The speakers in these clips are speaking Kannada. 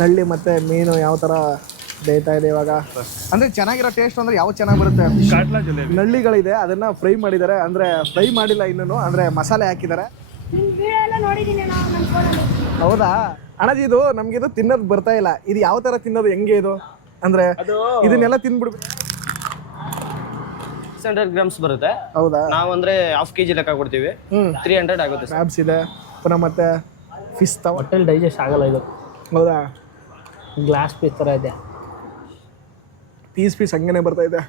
ನಳ್ಳಿ ಮತ್ತೆ ಮೀನು ಯಾವ ತರ ಬೇಯ್ತಾ ಇದೆ ಇವಾಗ. ಅಂದ್ರೆ ಚೆನ್ನಾಗಿರೋ ಟೇಸ್ಟ್ ಅಂದ್ರೆ ಯಾವ ಚೆನ್ನಾಗಿ ಬರುತ್ತೆ? ನಳ್ಳಿಗಳಿದೆ, ಅದನ್ನ ಫ್ರೈ ಮಾಡಿದ್ದಾರೆ. ಅಂದ್ರೆ ಫ್ರೈ ಮಾಡಿಲ್ಲ ಇನ್ನೂ, ಅಂದ್ರೆ ಮಸಾಲೆ ಹಾಕಿದ್ದಾರೆ. ಹೌದಾ ಅಣ್ಣಜಿ, ಇದು ನಮ್ಗಿದು ತಿನ್ನೋದು ಬರ್ತಾ ಇಲ್ಲ. ಇದು ಯಾವ ತರ ತಿನ್ನೋದು, ಹೆಂಗೆ ಇದು? ಅಂದ್ರೆ ಇದನ್ನೆಲ್ಲ ತಿನ್ಬಿಡ್ಬೇಕು. 600 ಗ್ರಾಮ್ಸ್ ಬರುತ್ತೆ. ಹೌದಾ? ನಾವು ಅಂದ್ರೆ ಹಾಫ್ ಕೆಜಿ ಲೆಕ್ಕ ಕೊಡ್ತೀವಿ. 300 ಆಗುತ್ತೆ. ಕ್ರಾಬ್ಸ್ ಇದೆ, ಪುನಃ ಮತ್ತೆ ಫಿಶ್ ಹೋಟೆಲ್ ಡೈಜೆಸ್ಟ್ ಆಗಲ್ಲ ಇದು. ಹೌದಾ? ಗ್ಲಾಸ್ ಪೀಸ್ ಥರ ಇದೆ, ಪೀಸ್ ಹಂಗೇನೆ ಬರ್ತಾ ಇದೆ.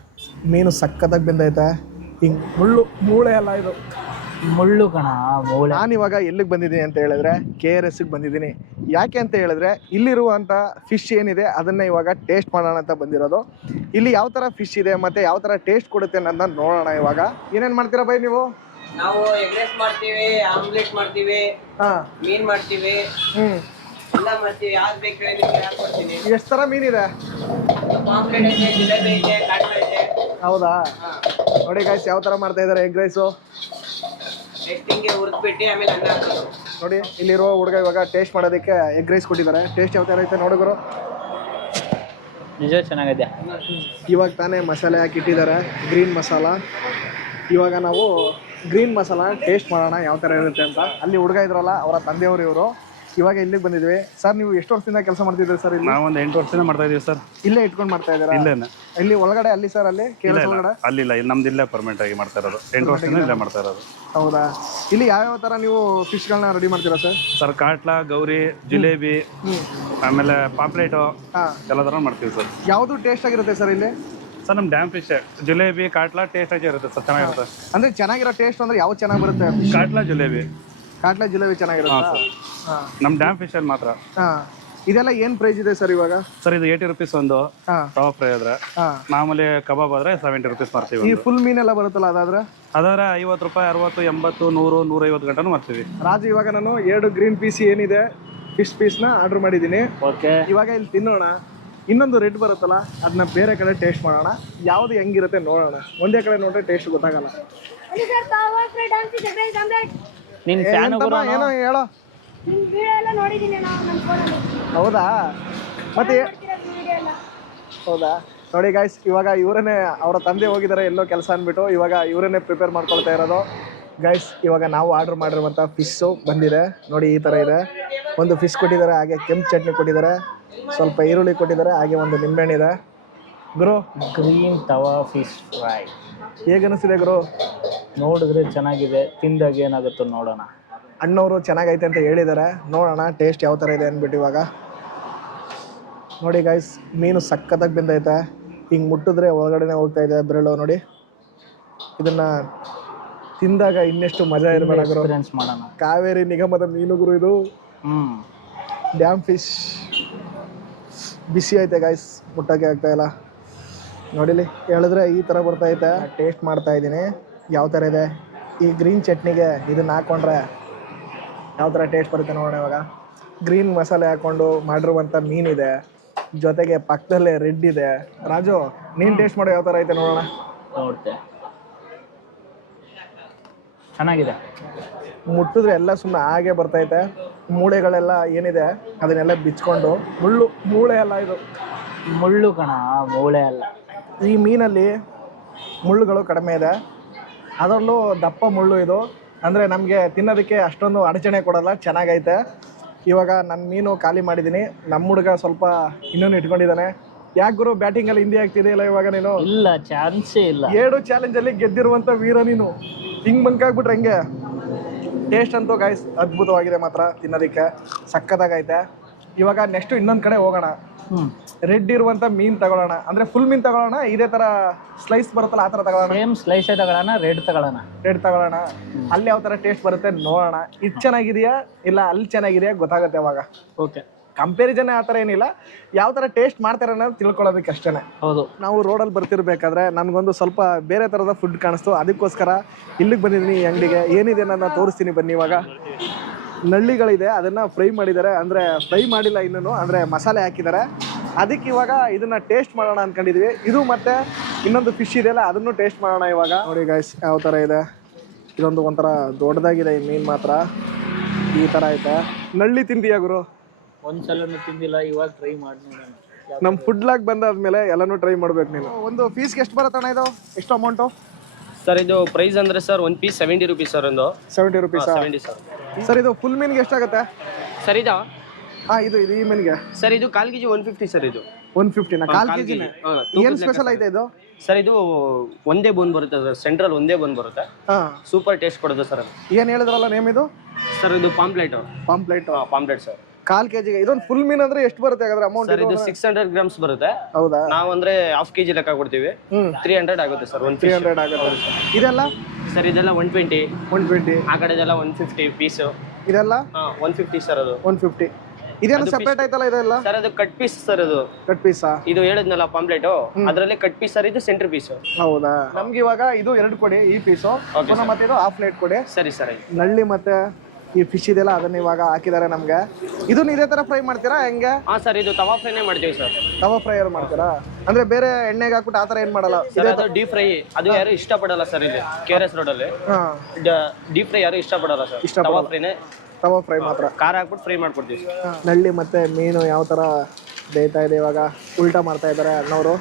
ಮೀನು ಸಕ್ಕತ್ತಾಗಿ ಬೆಂದೈತೆ. ಹಿಂಗೆ ಮೂಳೆ ಅಲ್ಲ ಇದು, ಮುಳ್ಳು ಕಣ ಮೂಳೆ. ನಾನಿವಾಗ ಎಲ್ಲಿಗೆ ಬಂದಿದ್ದೀನಿ ಅಂತ ಹೇಳಿದ್ರೆ KRSಗೆ ಬಂದಿದ್ದೀನಿ. ಯಾಕೆ ಅಂತ ಹೇಳಿದ್ರೆ ಇಲ್ಲಿರುವಂಥ ಫಿಶ್ ಏನಿದೆ ಅದನ್ನ ಇವಾಗ ಟೇಸ್ಟ್ ಮಾಡೋಣ ಅಂತ ಬಂದಿರೋದು. ಇಲ್ಲಿ ಯಾವ ಥರ ಫಿಶ್ ಇದೆ ಮತ್ತೆ ಯಾವ ಥರ ಟೇಸ್ಟ್ ಕೊಡುತ್ತೆ ಅನ್ನೋದನ್ನ ನೋಡೋಣ. ಇವಾಗ ಏನೇನು ಮಾಡ್ತೀರಾ ಬೈ ನೀವು? ನಾವು ಎಗ್ ರೈಸ್ ಮಾಡ್ತೀವಿ, ಆಮ್ಲೆಟ್ ಮಾಡ್ತೀವಿ, ಮೀನ್ ಮಾಡ್ತೀವಿ, ಎಲ್ಲ ಮಾಡ್ತೀವಿ. ಯಾವ್ದು ಬೇಕು ಹೇಳಿ ಕೊಡ್ತೀನಿ. ಎಷ್ಟು ಥರ ಮೀನಿದೆ? ಆಮ್ಲೆಟ್ ಐತೆ, ಜಿಲೇಬಿ ಐತೆ, ಕಾಟು ಐತೆ. ಹೌದಾ? ನೋಡಿ ಗಾಯ್ಸ್, ಯಾವ ಥರ ಮಾಡ್ತಾ ಇದ್ದಾರೆ ಎಗ್ ರೈಸು. ಟೇಸ್ಟಿಂಗ್ಗೆ ಹುರಿದ್ಬಿಟ್ಟು ಆಮೇಲೆ ಅನ್ನ ಹಾಕೋದು. ನೋಡಿ ಇಲ್ಲಿರೋ ಹುಡುಗ ಇವಾಗ ಟೇಸ್ಟ್ ಮಾಡೋದಕ್ಕೆ ಎಗ್ ರೈಸ್ ಕೊಟ್ಟಿದ್ದಾರೆ. ಟೇಸ್ಟ್ ಯಾವ ಥರ ಐತೆ ನೋಡಿದ್ರು. ನಿಜ ಚೆನ್ನಾಗಿದೆ. ಇವಾಗ ತಾನೇ ಮಸಾಲೆ ಹಾಕಿ ಇಟ್ಟಿದ್ದಾರೆ, ಗ್ರೀನ್ ಮಸಾಲ. ಇವಾಗ ನಾವು ಗ್ರೀನ್ ಮಸಾಲ ಟೇಸ್ಟ್ ಮಾಡೋಣ ಯಾವ ಥರ ಇರುತ್ತೆ ಅಂತ. ಅಲ್ಲಿ ಹುಡುಗ ಇದ್ರಲ್ಲ, ಅವರ ತಂದೆಯವರು ಇವರು. ಇವಾಗ ಇಲ್ಲಿಗೆ ಬಂದಿದ್ವಿ. ಸರ್, ನೀವು ಎಷ್ಟು ವರ್ಷದಿಂದ ಕೆಲಸ ಮಾಡ್ತಿದ್ದೀರಿ ಸರ್ ಇಲ್ಲಿ? ನಾವು ಒಂದು 8 ವರ್ಷದಿಂದ ಮಾಡ್ತಾ ಇದೀವಿ ಸರ್. ಇಲ್ಲೇ ಇಟ್ಕೊಂಡು ಮಾಡ್ತಾ ಇದ್ದೀರಾ? ಇಲ್ಲೇನೆ. ಇಲ್ಲಿ ಒಳಗಡೆ? ಅಲ್ಲಿ ಸರ್, ಅಲ್ಲಿ KRS ಒಳಗಡೆ? ಅಲ್ಲಿಲ್ಲ, ಇಲ್ಲಿ ನಮ್ದು ಇಲ್ಲೇ ಪರ್ಮನೆಂಟ್ ಆಗಿ ಮಾಡ್ತಾ ಇರೋದು. 8 ವರ್ಷದಿಂದ ಇಲ್ಲೇ ಮಾಡ್ತಾ ಇರೋದು. ಹೌದಾ? ಇಲ್ಲಿ ಯಾವ್ಯಾವ ಥರ ನೀವು ಫಿಶ್ಗಳನ್ನ ರೆಡಿ ಮಾಡ್ತೀರಾ ಸರ್? ಸರ್, ಕಾಟ್ಲಾ, ಗೌರಿ, ಜಿಲೇಬಿ, ಆಮೇಲೆ ಪಾಪ್ಲೇಟು ಎಲ್ಲ ಥರ ಮಾಡ್ತೀವಿ ಸರ್. ಯಾವುದು ಟೇಸ್ಟ್ ಆಗಿರುತ್ತೆ ಸರ್ ಇಲ್ಲಿ? ಸರ್, ನಮ್ಮ ಡ್ಯಾಮ್ ಫಿಶ್ ಜಿಲೇಬಿ, ಕಾಟ್ಲಾ ಟೇಸ್ಟ್ ಆಗಿ ಇರುತ್ತೆ ಸರ್, ಚೆನ್ನಾಗಿರುತ್ತೆ. ಅಂದ್ರೆ ಚೆನ್ನಾಗಿರೋ ಟೇಸ್ಟ್ ಅಂದ್ರೆ ಯಾವ್ದು ಚೆನ್ನಾಗಿ ಬರುತ್ತೆ? ಕಾಟ್ಲಾ, ಜಿಲೇಬಿ. ಕಾಟ್ಲಾ ಜಿಲೇಬಿ ಚೆನ್ನಾಗಿರುತ್ತೆ. ನಮ್ಮ ಡ್ಯಾಮ್ ಫಿಶಲ್ಲಿ ಮಾತ್ರ. ಇದೆಲ್ಲ ಏನ್ ಪ್ರೈಸ್ ಇದೆ ಸರ್ ಇವಾಗ? ಸರ್, ಇದು 80 rupees ಒಂದು ತವಾ ಫ್ರೈ ಆದ್ರೆ. ಮಾಮೂಲಿ ಕಬಾಬ್ ಆದ್ರೆ 70 rupees ಮಾಡ್ತೀವಿ. ಈ ಫುಲ್ ಮೀನೆಲ್ಲ ಬರುತ್ತಲ್ಲ ಅದಾದ್ರೆ? ಅದಾದ್ರೆ 50 ರೂಪಾಯಿ, 60, 80, 100, 150 ಗಂಟನೂ ಮಾಡ್ತೀವಿ. ರಾಜು, ಇವಾಗ ನಾನು 2 ಗ್ರೀನ್ ಪೀಸ್ ಏನಿದೆ ಫಿಶ್ ಪೀಸ್ನ ಆರ್ಡರ್ ಮಾಡಿದ್ದೀನಿ. ಇವಾಗ ಇಲ್ಲಿ ತಿನ್ನೋಣ. ಇನ್ನೊಂದು ರೆಡ್ ಬರುತ್ತಲ್ಲ, ಅದನ್ನ ಬೇರೆ ಕಡೆ ಟೇಸ್ಟ್ ಮಾಡೋಣ. ಯಾವ್ದು ಹೆಂಗಿರುತ್ತೆ ನೋಡೋಣ. ಒಂದೇ ಕಡೆ ನೋಡ್ರೆ ಟೇಸ್ಟ್ ಗೊತ್ತಾಗಲ್ಲ. ಏನೋ ಹೇಳೋ. ಹೌದಾ? ಮತ್ತೆ ಹೌದಾ? ನೋಡಿ ಗಾಯ್ಸ್, ಇವಾಗ ಇವರನ್ನೇ, ಅವರ ತಂದೆ ಹೋಗಿದ್ದಾರೆ ಎಲ್ಲೋ ಕೆಲಸ ಅಂದ್ಬಿಟ್ಟು, ಇವಾಗ ಇವರನ್ನೇ ಪ್ರಿಪೇರ್ ಮಾಡ್ಕೊಳ್ತಾ ಇರೋದು. ಗೈಸ್, ಇವಾಗ ನಾವು ಆರ್ಡರ್ ಮಾಡಿರುವಂಥ ಫಿಶ್ಶು ಬಂದಿದೆ. ನೋಡಿ ಈ ಥರ ಇದೆ. ಒಂದು ಫಿಶ್ ಕೊಟ್ಟಿದ್ದಾರೆ, ಹಾಗೆ ಕೆಂಪು ಚಟ್ನಿ ಕೊಟ್ಟಿದ್ದಾರೆ, ಸ್ವಲ್ಪ ಈರುಳ್ಳಿ ಕೊಟ್ಟಿದ್ದಾರೆ, ಹಾಗೆ ಒಂದು ನಿಂಬೆಹಣ್ಣಿದೆ. ಗುರು, ಗ್ರೀನ್ ತವಾ ಫಿಶ್ ಫ್ರೈ ಹೇಗನ್ನಿಸಿದೆ ಗುರು? ನೋಡಿದ್ರೆ ಚೆನ್ನಾಗಿದೆ, ತಿಂದಾಗ ಏನಾಗುತ್ತೋ ನೋಡೋಣ. ಅಣ್ಣವರು ಚೆನ್ನಾಗೈತೆ ಅಂತ ಹೇಳಿದ್ದಾರೆ, ನೋಡೋಣ ಟೇಸ್ಟ್ ಯಾವ ಥರ ಇದೆ ಅಂದ್ಬಿಟ್ಟು. ಇವಾಗ ನೋಡಿ ಗೈಸ್, ಮೀನು ಸಕ್ಕತ್ತಾಗಿ ಬೆಂದೈತೆ. ಹಿಂಗೆ ಮುಟ್ಟಿದ್ರೆ ಒಳಗಡೆನೆ ಹೋಗ್ತಾ ಇದೆ ಬೆರಳು. ನೋಡಿ, ಇದನ್ನ ತಿಂದಾಗ ಇನ್ನೆಷ್ಟು ಮಜಾ ಇರಬೇಡ ಗುರು. ಮಾಡೋಣ. ಕಾವೇರಿ ನಿಗಮದ ಮೀನು ಗುರು ಇದು. ಡ್ಯಾಮ್ ಫಿಶ್ ಬಿಸಿ ಐತೆ ಗೈಸ್, ಮುಟ್ಟಕ್ಕೆ ಆಗ್ತಾ ಇಲ್ಲ. ನೋಡಿಲಿ, ಹೇಳಿದ್ರೆ ಈ ಥರ ಬರ್ತೈತೆ. ಟೇಸ್ಟ್ ಮಾಡ್ತಾ ಇದ್ದೀನಿ ಯಾವ ಥರ ಇದೆ. ಈ ಗ್ರೀನ್ ಚಟ್ನಿಗೆ ಇದನ್ನ ಹಾಕ್ಕೊಂಡ್ರೆ ಯಾವ ಥರ ಟೇಸ್ಟ್ ಬರುತ್ತೆ ನೋಡೋಣ. ಇವಾಗ ಗ್ರೀನ್ ಮಸಾಲೆ ಹಾಕ್ಕೊಂಡು ಮಾಡಿರುವಂಥ ಮೀನಿದೆ, ಜೊತೆಗೆ ಪಕ್ಕದಲ್ಲೇ ರೆಡ್ ಇದೆ. ರಾಜು, ನೀನು ಟೇಸ್ಟ್ ಮಾಡೋ ಯಾವ ಥರ ಐತೆ ನೋಡೋಣ. ನೋಡ್ತೆ, ಚೆನ್ನಾಗಿದೆ. ಮುಟ್ಟಿದ್ರೆ ಎಲ್ಲ ಸುಮ್ಮನೆ ಹಾಗೆ ಬರ್ತೈತೆ. ಮೂಳೆಗಳೆಲ್ಲ ಏನಿದೆ ಅದನ್ನೆಲ್ಲ ಬಿಚ್ಕೊಂಡು, ಮೂಳೆ ಅಲ್ಲ ಇದು, ಮುಳ್ಳು ಕಣ ಮೂಳೆ ಅಲ್ಲ. ಈ ಮೀನಲ್ಲಿ ಮುಳ್ಳುಗಳು ಕಡಿಮೆ ಇದೆ, ಅದರಲ್ಲೂ ದಪ್ಪ ಮುಳ್ಳು ಇದು. ಅಂದರೆ ನಮಗೆ ತಿನ್ನೋದಕ್ಕೆ ಅಷ್ಟೊಂದು ಅಡಚಣೆ ಕೊಡಲ್ಲ, ಚೆನ್ನಾಗೈತೆ. ಇವಾಗ ನನ್ನ ಮೀನು ಖಾಲಿ ಮಾಡಿದ್ದೀನಿ. ನಮ್ಮ ಹುಡುಗ ಸ್ವಲ್ಪ ಇನ್ನೊಂದು ಇಟ್ಕೊಂಡಿದ್ದಾನೆ. ಯಾಕೆ ಗುರು ಬ್ಯಾಟಿಂಗಲ್ಲಿ ಹಿಂದೆ ಆಗ್ತಿದೆಯಲ್ಲ ಇವಾಗ ನೀನು? ಇಲ್ಲ, ಚಾನ್ಸೇ ಇಲ್ಲ. 7 ಚಾಲೆಂಜಲ್ಲಿ ಗೆದ್ದಿರುವಂಥ ವೀರ ನೀನು. ಹಿಂಗೆ ಬಂಕಾಗ್ಬಿಟ್ರೆ ಹೆಂಗೆ? ಟೇಸ್ಟ್ ಅಂತೂ ಗೈಸ್ ಅದ್ಭುತವಾಗಿದೆ ಮಾತ್ರ, ತಿನ್ನೋದಕ್ಕೆ ಸಕ್ಕತ್ತಾಗೈತೆ. ಇವಾಗ ನೆಕ್ಸ್ಟ್ ಇನ್ನೊಂದು ಕಡೆ ಹೋಗೋಣ. ರೆಡ್ ಇರುವಂಥ ಮೀನು ತಗೊಳ್ಳೋಣ. ಅಂದರೆ ಫುಲ್ ಮೀನು ತಗೊಳ್ಳೋಣ, ಇದೇ ಥರ ಸ್ಲೈಸ್ ಬರುತ್ತಲ್ಲ ಆ ಥರ ತಗೊಳ್ಳೋಣ. ಸೇಮ್ ಸ್ಲೈಸೇ ತಗೊಳ್ಳೋಣ, ರೆಡ್ ತಗೊಳ್ಳೋಣ. ಅಲ್ಲಿ ಯಾವ ಥರ ಟೇಸ್ಟ್ ಬರುತ್ತೆ ನೋಡೋಣ. ಇದು ಚೆನ್ನಾಗಿದೆಯಾ ಇಲ್ಲ ಅಲ್ಲಿ ಚೆನ್ನಾಗಿದೆಯಾ ಗೊತ್ತಾಗುತ್ತೆ ಅವಾಗ. ಓಕೆ, ಕಂಪ್ಯಾರಿಸನ್ ಆ ಥರ ಏನಿಲ್ಲ, ಯಾವ ಥರ ಟೇಸ್ಟ್ ಮಾಡ್ತಾರೆ ಅನ್ನೋದು ತಿಳ್ಕೊಳ್ಳೋದಕ್ಕೆ ಅಷ್ಟೇ. ಹೌದು. ನಾವು ರೋಡಲ್ಲಿ ಬರ್ತಿರ್ಬೇಕಾದ್ರೆ ನನಗೊಂದು ಸ್ವಲ್ಪ ಬೇರೆ ಥರದ ಫುಡ್ ಕಾಣಿಸ್ತು, ಅದಕ್ಕೋಸ್ಕರ ಇಲ್ಲಿಗೆ ಬಂದಿದ್ದೀನಿ. ಈ ಅಂಗಡಿಗೆ ಏನಿದೆ ನಾನು ತೋರಿಸ್ತೀನಿ ಬನ್ನಿ. ಇವಾಗ ನಳ್ಳಿಗಳಿದೆ, ಅದನ್ನು ಫ್ರೈ ಮಾಡಿದ್ದಾರೆ. ಅಂದರೆ ಫ್ರೈ ಮಾಡಿಲ್ಲ ಇನ್ನೂ, ಅಂದರೆ ಮಸಾಲೆ ಹಾಕಿದ್ದಾರೆ. ಅದಕ್ಕೆ ಇವಾಗ ಇದನ್ನು ಟೇಸ್ಟ್ ಮಾಡೋಣ ಅಂದ್ಕೊಂಡಿದ್ವಿ. ಇದು ಮತ್ತು ಇನ್ನೊಂದು ಫಿಶ್ ಇದೆಯಲ್ಲ ಅದನ್ನು ಟೇಸ್ಟ್ ಮಾಡೋಣ ಇವಾಗ. ನೋಡಿ ಗೈಸ್ ಯಾವ ಥರ ಇದೆ. ಇದೊಂದು ಒಂಥರ ದೊಡ್ಡದಾಗಿದೆ ಈ ಮೀನು ಮಾತ್ರ. ಈ ಥರ ಐತೆ. ನಳ್ಳಿ ತಿಂತೀಯಾ ಗುರು? ಒಂದ್ಸಲನು ತಿಂದಿಲ್ಲ, ಇವಾಗ ಟ್ರೈ ಮಾಡಿ ನೋಡೋಣ. ನಮ್ಮ ಫುಡ್ ಲಾಗ್ ಬಂದಾದ್ಮೇಲೆ ಎಲ್ಲಾನು ಟ್ರೈ ಮಾಡ್ಬೇಕು ನೀನು. ಒಂದು ಪೀಸ್ಗೆ ಎಷ್ಟು ಬರುತ್ತಣ್ಣ ಇದು? ಎಷ್ಟು ಅಮೌಂಟು? ಸರ್ ಇದು ಪ್ರೈಸ್ ಅಂದ್ರೆ ಸರ್ ಒಂದು ಪೀಸ್ 70 rupees ಸರ್. ಒಂದು 70 rupees. 70 ಸರ್. ಸರ್ ಇದು ಫುಲ್ ಮೀನ್ಗೆ ಎಷ್ಟಾಗುತ್ತೆ? ಸರ್ ಇದು ಇದು ಈ ಮೀನ್ಗೆ ಸರ್ ಇದು 1/4 kg 150 ಸರ್. ಇದು 150 ಕಾಲ್ ಕೆಜಿನ? ಏನ್ ಸ್ಪೆಷಲ್ ಐತೆ ಇದು? ಸರ್ ಇದು ಒಂದೇ ಬೋನ್ ಬರುತ್ತೆ ಸರ್, ಸೆಂಟ್ರಲ್ ಒಂದೇ ಬೋನ್ ಬರುತ್ತೆ. ಸೂಪರ್ ಟೇಸ್ಟ್ ಕೊಡುತ್ತೆ ಸರ್. ಅದು ಏನ್ ಹೇಳಿದ್ರಲ್ಲ ನೇಮ್ ಇದು? ಸರ್ ಇದು ಪಾಂಪ್ಲೆಟ್. Pamphlet sir. ಕಾಲ್ ಕೆಜಿಗೆ ಇದೊಂದು ಫುಲ್ ಮೀನ್ ಅಂದ್ರೆ ಎಷ್ಟು ಬರುತ್ತೆ ಹಾಗಾದ್ರೆ ಅಮೌಂಟ್? ಸರ್ ಇದು 600 grams ಬರುತ್ತೆ. ಹೌದಾ? ನಾವು ಅಂದ್ರೆ ½ kg ಲೆಕ್ಕ ಕೊಡ್ತೀವಿ. 300 ಆಗುತ್ತೆ ಸರ್. 300 ಆಗುತ್ತೆ. ಇದೆಲ್ಲ ಸರ್ ಇದೆಲ್ಲ 120. ಆ ಕಡೆದೆಲ್ಲ 150 ಪೀಸ್. ಇದೆಲ್ಲ 150 ಸರ್. ಅದು 150. ಇದೇನು ಸೆಪರೇಟ್ ಆಯ್ತಲ್ಲ ಇದೆಲ್ಲ? ಸರ್ ಅದು ಕಟ್ ಪೀಸ್ ಸರ್. ಅದು ಕಟ್ ಪೀಸಾ? ಇದು ಹೇಳಿದ್ನಲ್ಲ ಪಾಂಪ್ಲೆಟ್, ಅದರಲ್ಲಿ ಕಟ್ ಪೀಸ್ ಸರ್. ಇದು ಸೆಂಟರ್ ಪೀಸ್. ಹೌದಾ? ನಮ್ಗೆ ಇವಾಗ ಇದು 2 ಕೊಡಿ ಈ ಪೀಸು, ಮತ್ತೆ ಇದು ½ ಪ್ಲೇಟ್ ಕೊಡಿ. ಸರಿ ಸರ್. ನಳ್ಳಿ ಮತ್ತೆ ಈ ಫಿಶ್ ಇದೆಲ್ಲ ಅದನ್ನ ಇವಾಗ ಹಾಕಿದ್ದಾರೆ ನಮ್ಗೆ. ಇದನ್ನ ಇದೇ ತರ ಫ್ರೈ ಮಾಡ್ತೀರಾ ಹೆಂಗೆ? ಸರ್ ಇದು ತವಾ ಫ್ರೈನೇ ಮಾಡ್ತೀವಿ ಸರ್. ತವಾ ಫ್ರೈ ಮಾಡ್ತೀರಾ? ಅಂದ್ರೆ ಬೇರೆ ಎಣ್ಣೆಗೆ ಹಾಕ್ಬಿಟ್ಟು ಆತರ ಏನ್ ಮಾಡಲ್ಲ? ಅದು ಡೀಪ್ ಫ್ರೈ. ಅದು ಯಾರು ಇಷ್ಟಪಡಲ್ಲ ಸರ್. ಇಲ್ಲಿ KRS ರೋಡ್ ಅಲ್ಲಿ ಡೀಪ್ ಫ್ರೈ ಯಾರು ಇಷ್ಟಪಡಲ್ಲ ಸರ್. ತವಾ ಫ್ರೈನೇ. ತವಾ ಫ್ರೈ ಮಾತ್ರ ಖಾರ ಹಾಕ್ಬಿಟ್ಟು ಫ್ರೈ ಮಾಡ್ಕೊಡ್ತೀವಿ ಸರ್. ನಳ್ಳಿ ಮತ್ತೆ ಮೀನು ಯಾವ ತರ ಬೇಯ್ತಾ ಇದೆ ಇವಾಗ, ಉಲ್ಟಾ ಮಾಡ್ತಾ ಇದ್ದಾರೆ ಅಣ್ಣವರು.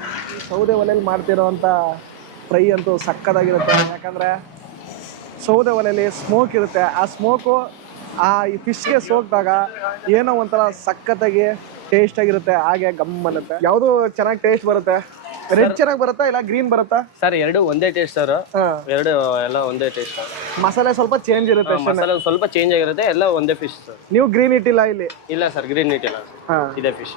ಸೌದೆ ಒಲೆಯಲ್ಲಿ ಮಾಡ್ತಿರೋಂಥ ಫ್ರೈ ಅಂತೂ ಸಕ್ಕದಾಗಿರುತ್ತೆ. ಯಾಕಂದ್ರೆ ಸೌದೆ ಒಲೆಯಲ್ಲಿ ಸ್ಮೋಕ್ ಇರುತ್ತೆ. ಆ ಸ್ಮೋಕು ಈ ಫಿಶ್ಗೆ ಸೋಕಿದಾಗ ಏನೋ ಒಂಥರ ಸಕ್ಕತ್ತಾಗಿ ಟೇಸ್ಟ್ ಆಗಿರುತ್ತೆ. ಹಾಗೆ ಗಮ್ ಅನ್ನುತ್ತೆ. ಯಾವುದು ಚೆನ್ನಾಗಿ ಟೇಸ್ಟ್ ಬರುತ್ತೆ? ರೆಡ್ ಚೆನ್ನಾಗಿ ಬರುತ್ತಾ ಇಲ್ಲ ಗ್ರೀನ್ ಬರುತ್ತಾ? ಸರ್ ಎರಡು ಒಂದೇ ಟೇಸ್ಟ್ ಸರ್. ಎರಡು ಎಲ್ಲ ಒಂದೇ ಟೇಸ್ಟ್. ಮಸಾಲೆ ಸ್ವಲ್ಪ ಚೇಂಜ್ ಇರುತ್ತೆ. ಮಸಾಲೆ ಸ್ವಲ್ಪ ಚೇಂಜ್ ಆಗಿರುತ್ತೆ. ಎಲ್ಲ ಒಂದೇ ಫಿಶ್ ಸರ್. ನೀವು ಗ್ರೀನ್ ಇಟ್ಟಿಲ್ಲ ಇಲ್ಲಿ? ಇಲ್ಲ ಸರ್, ಗ್ರೀನ್ ಇಟ್ಟಿಲ್ಲ. ಇದೇ ಫಿಶ್.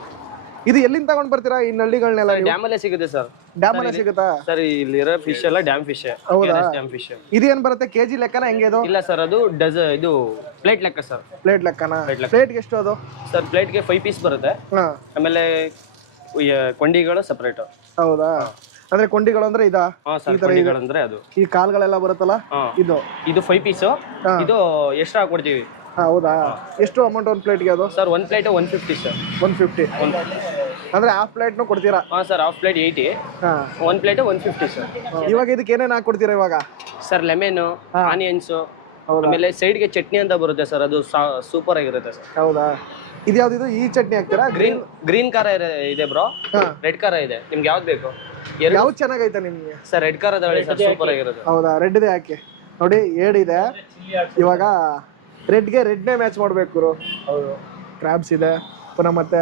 ಇದು ಎಲ್ಲಿಂದ ತಗೊಂಡ್ ಬರ್ತೀರಾ ಈ ನಳ್ಳಿಗಳನ್ನೆಲ್ಲ? ಡ್ಯಾಮ್ ಅಲ್ಲೇ ಸಿಗುತ್ತೆ ಸರ್. ಡ್ಯಾಮ್ ಅಲ್ಲೇ ಸಿಗುತ್ತಾ? ಸರ್ ಇಲ್ಲಿರೋ ಫಿಶ್ ಎಲ್ಲ ಡ್ಯಾಮ್ ಫಿಶ್. ಹೌದಾ? Dam fish. ಇದೇನ್ ಬರುತ್ತೆ ಕೆಜಿ ಲೆಕ್ಕನ ಹೆಂಗೆ ಇದು? ಇಲ್ಲ ಸರ್, ಅದು ಇದು ಪ್ಲೇಟ್ ಲೆಕ್ಕ ಸರ್. ಪ್ಲೇಟ್ ಲೆಕ್ಕನ? ಪ್ಲೇಟ್ಗೆ ಎಷ್ಟು ಅದು? ಸರ್ ಪ್ಲೇಟ್ಗೆ 5 ಪೀಸ್ ಬರುತ್ತೆ. ಆಮೇಲೆ ಕೊಂಡಿಗಳು ಸಪರೇಟ್. ಹೌದಾ? ಅಂದ್ರೆ ಕೊಂಡಿಗಳು ಅಂದ್ರೆ ಇದಾ? ಅಂದ್ರೆ ಅದು ಈ ಕಾಲ್ಗಳೆಲ್ಲ ಬರುತ್ತಲ್ಲ ಇದು 5 ಪೀಸ್. ಇದು ಎಷ್ಟು ಹಾಕೊಡ್ತೀವಿ. ಹೌದಾ? ಎಷ್ಟು ಅಮೌಂಟ್ ಒಂದು ಪ್ಲೇಟ್ಗೆ ಅದು? Sir 1 plate 150 sir. 150 ಅಂದ್ರೆ ½ ಪ್ಲೇಟ್ನು ಕೊಡ್ತೀರಾ? Sir ½ plate 80. 1 plate 150 sir. ಇವಾಗ ಇದಕ್ಕೆ ಏನೇನು ಹಾಕೊಡ್ತೀರಾ ಇವಾಗ? ಸರ್ ಲೆಮನ್, ಆನಿಯನ್ಸ್, ಆಮೇಲೆ ಸೈಡ್ಗೆ ಚಟ್ನಿ ಅಂತ ಬರುತ್ತೆ ಸರ್. ಅದು ಸೂಪರ್ ಆಗಿರುತ್ತೆ ಸರ್. ಹೌದಾ? ಇದು ಯಾವ್ದು? ಈ ಚಟ್ನಿ ಹಾಕ್ತೀರಾ? ಗ್ರೀನ್ ಖಾರ ಇದೆ ಬ್ರೋ, ರೆಡ್ ಖಾರ ಇದೆ. ನಿಮ್ಗೆ ಯಾವ್ದು ಬೇಕು? ಯಾವ್ದು ಚೆನ್ನಾಗೈತೆ ನಿಮ್ಗೆ? ಸರ್ ರೆಡ್ ಖಾರದ ಸರ್ ಸೂಪರ್ ಆಗಿರುತ್ತೆ. ಹೌದಾ? ರೆಡ್ ಇದೆ ಹಾಕಿ ನೋಡಿ. ಏಡಿದೆ ಇವಾಗ. ರೆಡ್ಗೆ ರೆಡ್ನೇ ಮ್ಯಾಚ್ ಮಾಡ್ಬೇಕು. ಹೌದು. ಕ್ರಾಬ್ಸ್ ಇದೆ ಪುನಃ, ಮತ್ತೆ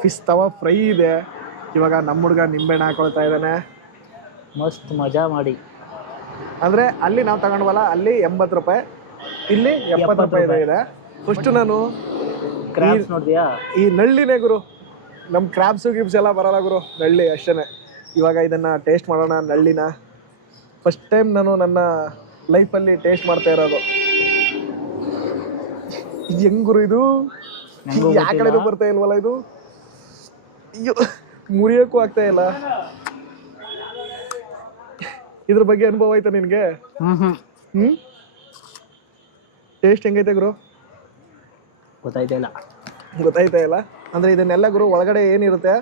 ಫಿಶ್ ತವಾ ಫ್ರೈ ಇದೆ. ಇವಾಗ ನಮ್ಮ ಹುಡುಗ ನಿಂಬೆಹಣ್ಣು ಹಾಕೊಳ್ತಾ ಇದ್ದಾನೆ. ಮಸ್ತ್ ಮಜಾ ಮಾಡಿ. ಅಂದ್ರೆ ಅಲ್ಲಿ ನಾವು ತಗೊಂಡ್ವಲ್ಲ, ಅಲ್ಲಿ 80 ರೂಪಾಯಿ, ಇಲ್ಲಿ 70 ರೂಪಾಯಿ ಇದೆ. ಫಸ್ಟ್ ನಾನು ಕ್ರಾಬ್ಸ್ ನೋಡಿದ್ಯಾ? ಈ ನಳ್ಳಿನೇ ಗುರು. ನಮ್ಮ ಕ್ರಾಬ್ಸು ಗಿಬ್ಸ್ ಎಲ್ಲ ಬರಲ್ಲ ಗುರು, ನಳ್ಳಿ ಅಷ್ಟೇ. ಇವಾಗ ಇದನ್ನ ಟೇಸ್ಟ್ ಮಾಡೋಣ ನಳ್ಳಿನ. ಫಸ್ಟ್ ಟೈಮ್ ನಾನು ನನ್ನ ಲೈಫಲ್ಲಿ ಟೇಸ್ಟ್ ಮಾಡ್ತಾ ಇರೋದು. ಇದು ಹೆಂಗ್ ಗುರು ಇದು? ಯಾವ ಕಡೆದು ಬರ್ತಾ ಇಲ್ವಲ್ಲ ಇದು? ಅಯ್ಯೋ, ಮುರಿಯೋಕ್ಕೂ ಆಗ್ತಾ ಇಲ್ಲ. ಇದ್ರ ಬಗ್ಗೆ ಅನುಭವ ಆಯ್ತಾ ನಿನ್ಗೆ? ಟೇಸ್ಟ್ ಹೆಂಗೈತೆ ಗುರು? ಗೊತ್ತಾಯ್ತಾ ಇಲ್ಲ ಅಂದ್ರೆ ಇದನ್ನೆಲ್ಲ ಗುರು ಒಳಗಡೆ ಏನಿರುತ್ತೆ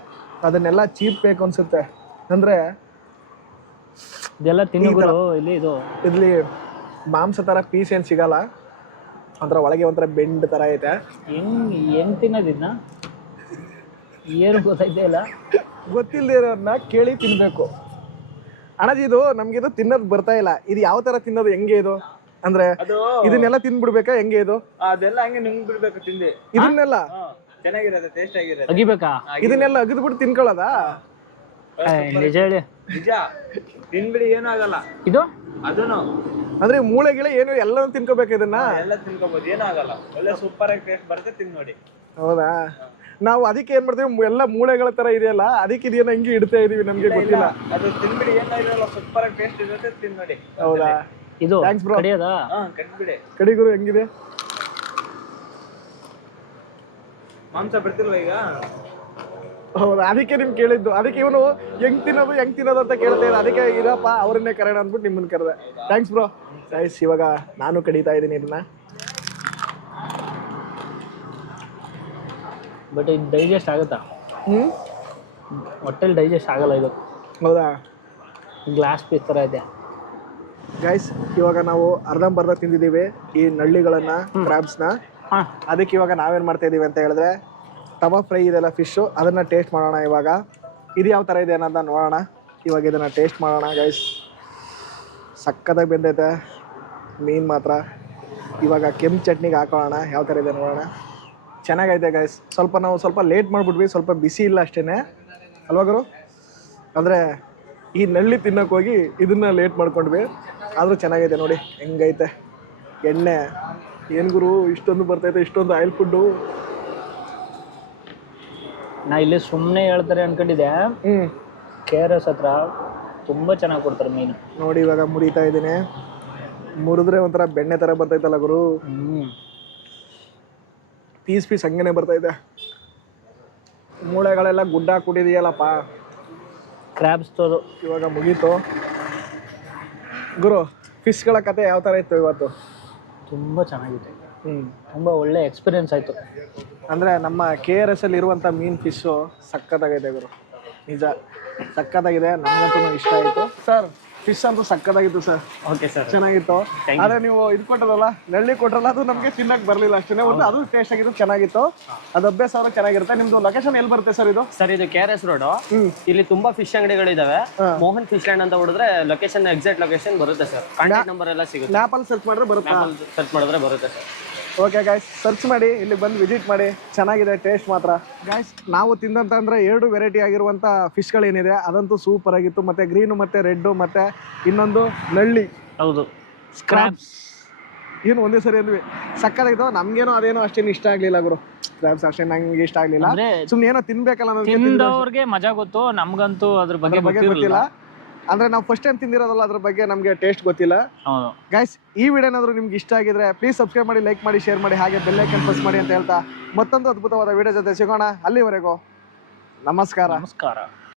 ಅದನ್ನೆಲ್ಲ ಚೀಪ್ ಬೇಕು ಅನ್ಸುತ್ತೆ. ಅಂದ್ರೆ ಇದೆಲ್ಲ ತಿನ್ನೋರು ಇಲ್ಲಿ ಮಾಂಸ ತರ ಪೀಸ್ ಏನ್ ಸಿಗಲ್ಲ. ಅಂದ್ರೆ ಒಳಗೆ ಒಂಥರ ಬೆಂಡ್ ತರ ಐತೆ. ಹೆಂಗ್ ತಿನ್ನೋದಿನ್ನ ಏನು ಗೊತ್ತಾಯ್ತಾ ಇಲ್ಲ. ಗೊತ್ತಿಲ್ಲದೆ ಇರೋರ್ನ ಕೇಳಿ ತಿನ್ಬೇಕು. ಅಣ್ಣಜಿ ಇದು ನಮ್ಗಿದು ತಿನ್ನೋದು ಬರ್ತಾ ಇಲ್ಲ. ಇದು ಯಾವ ತರ ತಿನ್ನೋದು? ಹೆಂಗೆ ಇದು? ಅಂದ್ರೆ ಇದನ್ನೆಲ್ಲ ತಿನ್ಬಿಡ್ಬೇಕಾ ಹೆಂಗೆ ಇದು? ಅದೆಲ್ಲ ಹಂಗೆ ನುಂಗ್ ಬಿಡ್ಬೇಕು ತಿಂದಿ. ಇದನ್ನೆಲ್ಲ ಚೆನ್ನಾಗಿರುತ್ತೆ, ಟೇಸ್ಟ್ ಆಗಿರುತ್ತೆ. ಅಗಿಬೇಕಾ? ಇದನ್ನೆಲ್ಲ ಅಗದ್ಬಿಟ್ಟು ತಿನ್ಕೊಳ್ಳೋದ? ನಿಜ ಹೇಳಿ. ನಿಜ, ತಿನ್ಬಿಡಿ, ಏನೂ ಆಗಲ್ಲ. ಇದು ಅದನ್ನು ಅಂದ್ರೆ ಮೂಳೆ ಗಿಳೆ ಏನು ಎಲ್ಲ ತಿನ್ಕೋಬೇಕು ಇದನ್ನ? ಎಲ್ಲ ತಿನ್ಕೋಬಹುದು, ಏನೂ ಆಗಲ್ಲ. ಒಳ್ಳೆ ಸೂಪರ್ ಆಗಿ ಟೇಸ್ಟ್ ಬರುತ್ತೆ, ತಿನ್ ನೋಡಿ. ಹೌದಾ? ನಾವು ಅದಕ್ಕೆ ಏನ್ ಮಾಡ್ತೀವಿ, ಎಲ್ಲ ಮೂಳೆಗಳ ತರ ಇದೆಯಲ್ಲ, ಅದಕ್ಕೆ ಇದೇನ ಹಿಂಗೆ ಇಡ್ತಾ ಇದೀವಿ, ನಮ್ಗೆ ಗೊತ್ತಿಲ್ಲ. ಅದು ತಿನ್ಬಿಡಿ, ಏನಾಗಿರಲ್ಲ, ಸೂಪರ್ ಆಗಿ ಟೇಸ್ಟ್ ಇರುತ್ತೆ, ತಿನ್ ನೋಡಿ. ಹೌದಾ? ಇದು ಕಡಿಯೋದಾ? ಕಟ್ಬಿಡಿ. ಕಡಿಗುರು ಹೆಂಗಿದೆ? ಮಾಂಸ ಬಿಡ್ತಿಲ್ವ ಈಗ? ಹೌದಾ? ಅದಕ್ಕೆ ನಿಮ್ ಕೇಳಿದ್ದು. ಅದಕ್ಕೆ ಇವನು ಹೆಂಗ್ ತಿನ್ನೋದು ಅಂತ ಕೇಳ್ತಾ ಇದ್ದ. ಅದಕ್ಕೆ ಇರಪ್ಪ ಅವ್ರನ್ನೇ ಕರೆಯೋಣ ಅಂದ್ಬಿಟ್ಟು ನಿಮ್ಮನ್ನ ಕರೆದೆ. Thanks bro. ಗೈಸ್, ಇವಾಗ ನಾನು ಕಡಿತಾ ಇದ್ದೀನಿ ಇದನ್ನ. ಬಟ್ ಇದು ಡೈಜೆಸ್ಟ್ ಆಗುತ್ತಾ? ಹೊಟ್ಟೆಲಿ ಡೈಜೆಸ್ಟ್ ಆಗಲ್ಲ ಇದು. ಹೌದಾ? ಗ್ಲಾಸ್ ಪೀಸ್ ಥರ ಇದೆ. ಗೈಸ್, ಇವಾಗ ನಾವು ಅರ್ಧಂಬರ್ಧ ತಿಂದಿದ್ದೀವಿ ಈ ನಳ್ಳಿಗಳನ್ನ, ಕ್ರಾಬ್ಸ್ನ. ಅದಕ್ಕೆ ಇವಾಗ ನಾವೇನ್ ಮಾಡ್ತಾ ಇದೀವಿ ಅಂತ ಹೇಳಿದ್ರೆ, ತವಾ ಫ್ರೈ ಇದೆಲ್ಲ ಫಿಶ್ಶು ಅದನ್ನು ಟೇಸ್ಟ್ ಮಾಡೋಣ ಇವಾಗ. ಇದು ಯಾವ ಥರ ಇದೆ ಅನ್ನೋದನ್ನ ನೋಡೋಣ. ಇವಾಗ ಇದನ್ನು ಟೇಸ್ಟ್ ಮಾಡೋಣ ಗೈಸ್. ಸಕ್ಕತ್ತಾಗಿ ಬೆಂದೈತೆ ಮೀನು ಮಾತ್ರ. ಇವಾಗ ಕೆಂಪು ಚಟ್ನಿಗೆ ಹಾಕೋಣ, ಯಾವ ಥರ ಇದೆ ನೋಡೋಣ. ಚೆನ್ನಾಗೈತೆ ಗೈಸ್. ನಾವು ಸ್ವಲ್ಪ ಲೇಟ್ ಮಾಡಿಬಿಟ್ವಿ, ಸ್ವಲ್ಪ ಬಿಸಿ ಇಲ್ಲ ಅಷ್ಟೇ ಅಲ್ವಾ ಗುರು? ಅಂದರೆ ಈ ನಳ್ಳಿ ತಿನ್ನೋಕೆ ಹೋಗಿ ಇದನ್ನು ಲೇಟ್ ಮಾಡ್ಕೊಂಡ್ವಿ. ಆದರೂ ಚೆನ್ನಾಗೈತೆ ನೋಡಿ ಹೆಂಗೈತೆ ಎಣ್ಣೆ. ಏನು ಗುರು ಇಷ್ಟೊಂದು ಬರ್ತೈತೆ, ಇಷ್ಟೊಂದು ಆಯಿಲ್ ಫುಡ್ಡು. ನಾ ಇಲ್ಲಿ ಸುಮ್ಮನೆ ಹೇಳ್ತಾರೆ ಅನ್ಕೊಂಡಿದ್ದೆ. KRS ಹತ್ರ ತುಂಬ ಚೆನ್ನಾಗಿ ಕೊಡ್ತಾರೆ ಮೀನು. ನೋಡಿ ಇವಾಗ ಮುರಿತಾ ಇದ್ದೀನಿ. ಮುರಿದ್ರೆ ಒಂಥರ ಬೆಣ್ಣೆ ಥರ ಬರ್ತೈತಲ್ಲ ಗುರು. ಪೀಸ್ ಹಂಗೇನೆ ಬರ್ತೈತೆ. ಮೂಳೆಗಳೆಲ್ಲ ಗುಡ್ಡ ಕುಡಿದೆಯಲ್ಲಪ್ಪ. ಕ್ರ್ಯಾಬ್ಸ್ ತೋದು ಇವಾಗ ಮುಗೀತು ಗುರು. ಫಿಶ್ಗಳ ಕತೆ ಯಾವ ಥರ ಇತ್ತು ಇವತ್ತು? ತುಂಬ ಚೆನ್ನಾಗಿದೆ. ತುಂಬ ಒಳ್ಳೆ ಎಕ್ಸ್ಪೀರಿಯನ್ಸ್ ಆಯಿತು. ಅಂದರೆ ನಮ್ಮ KRS ಅಲ್ಲಿ ಇರುವಂಥ ಮೀನು ಫಿಶ್ಶು ಸಕ್ಕತ್ತಾಗೈತೆ ಗುರು. ನಿಜ ಸಕ್ಕತ್ತಾಗಿದೆ, ನಮಗಂತೂ ಇಷ್ಟ ಆಯಿತು ಸರ್. ಫಿಶ್ ಅಂತೂ ಸಕ್ಕತ್ತಾಗಿತ್ತು ಸರ್. ಓಕೆ ಸರ್, ಚೆನ್ನಾಗಿತ್ತು. ಆದರೆ ನೀವು ಇದು ಕೊಟ್ಟರಲ್ಲ, ನಳ್ಳಿ ಕೊಟ್ಟರಲ್ಲ, ಅದು ನಮಗೆ ತಿನ್ನಕ್ಕೆ ಬರಲಿಲ್ಲ ಅಷ್ಟೇ. ಒಂದು ಅದು ಟೇಸ್ಟ್ ಆಗಿತ್ತು, ಚೆನ್ನಾಗಿತ್ತು. ಅದು ಅಭ್ಯಾಸ ಆದ್ರೂ ಚೆನ್ನಾಗಿರುತ್ತೆ. ನಿಮ್ದು ಲೊಕೇಶನ್ ಎಲ್ಲಿ ಬರುತ್ತೆ ಸರ್ ಇದು? ಸರ್ ಇದು KRS ರೋಡ್. ಇಲ್ಲಿ ತುಂಬಾ ಫಿಶ್ ಅಂಗಡಿಗಳಿದಾವೆ. ಮೋಹನ್ ಫಿಶ್ ಲ್ಯಾಂಡ್ ಅಂತ ಹೊಡೆದ್ರೆ ಲೊಕೇಶನ್, ಎಕ್ಸಾಕ್ಟ್ ಲೊಕೇಶನ್ ಬರುತ್ತೆ ಸರ್. ಕಾಂಟ್ಯಾಕ್ಟ್ ನಂಬರ್ ಎಲ್ಲ ಸಿಗುತ್ತೆ. ಮ್ಯಾಪಲ್ಲಿ ಸರ್ಚ್ ಮಾಡಿದ್ರೆ ಬರುತ್ತೆ. ಸರ್ಚ್ ಮಾಡಿದ್ರೆ ಬರುತ್ತೆ ಸರ್. ಓಕೆ ಗಾಯ್ಸ್, ಸರ್ಚ್ ಮಾಡಿ, ಇಲ್ಲಿ ಬಂದು ವಿಸಿಟ್ ಮಾಡಿ. ಚೆನ್ನಾಗಿದೆ ಟೇಸ್ಟ್ ಮಾತ್ರ. ಗಾಯ್ಸ್, ನಾವು ತಿಂದಂತಂದ್ರೆ 2 ವೆರೈಟಿ ಆಗಿರುವಂಥ ಫಿಶ್ಗಳೇನಿದೆ ಅದಂತೂ ಸೂಪರ್ ಆಗಿತ್ತು. ಮತ್ತು ಗ್ರೀನು ಮತ್ತು ರೆಡ್ಡು ಮತ್ತು ಇನ್ನೊಂದು ನಳ್ಳಿ. ಹೌದು, ಸ್ಕ್ರಾಬ್ಸ್ ಏನು ಒಂದೇ ಸರಿ ಅಂದ್ವಿ. ಸಕ್ಕತ್ತಾಗಿತ್ತು. ನಮ್ಗೇನೋ ಅದೇನೋ ಅಷ್ಟೇನು ಇಷ್ಟ ಆಗಲಿಲ್ಲ ಗುರು. ಸ್ಕ್ರಾಬ್ಸ್ ಅಷ್ಟೇ ನಂಗೆ ಇಷ್ಟ ಆಗಲಿಲ್ಲ. ಸುಮ್ಮನೆ ಏನೋ ತಿನ್ಬೇಕಲ್ಲ ಅನ್ನೋದು. ತಿಂದವ್ರಿಗೆ ಮಜಾ ಗೊತ್ತು, ನಮ್ಗಂತೂ ಅದ್ರ ಬಗ್ಗೆ ಗೊತ್ತಿಲ್ಲ. ಅಂದರೆ ನಾವು ಫಸ್ಟ್ ಟೈಮ್ ತಿಂದಿರೋದಲ್ಲ, ಅದ್ರ ಬಗ್ಗೆ ನಮಗೆ ಟೇಸ್ಟ್ ಗೊತ್ತಿಲ್ಲ. ಹೌದು ಗೈಸ್, ಈ ವಿಡಿಯೋ ಏನಾದರೂ ನಿಮ್ಗೆ ಇಷ್ಟ ಆಗಿದ್ರೆ ಪ್ಲೀಸ್ ಸಬ್ಸ್ಕ್ರೈಬ್ ಮಾಡಿ, ಲೈಕ್ ಮಾಡಿ, ಶೇರ್ ಮಾಡಿ, ಹಾಗೆ ಬೆಲ್ ಐಕಾನ್ ಪ್ರೆಸ್ ಮಾಡಿ ಅಂತ ಹೇಳ್ತಾ ಮತ್ತೊಂದು ಅದ್ಭುತವಾದ ವಿಡಿಯೋ ಜೊತೆ ಸಿಗೋಣ. ಅಲ್ಲಿವರೆಗೂ ನಮಸ್ಕಾರ. ನಮಸ್ಕಾರ.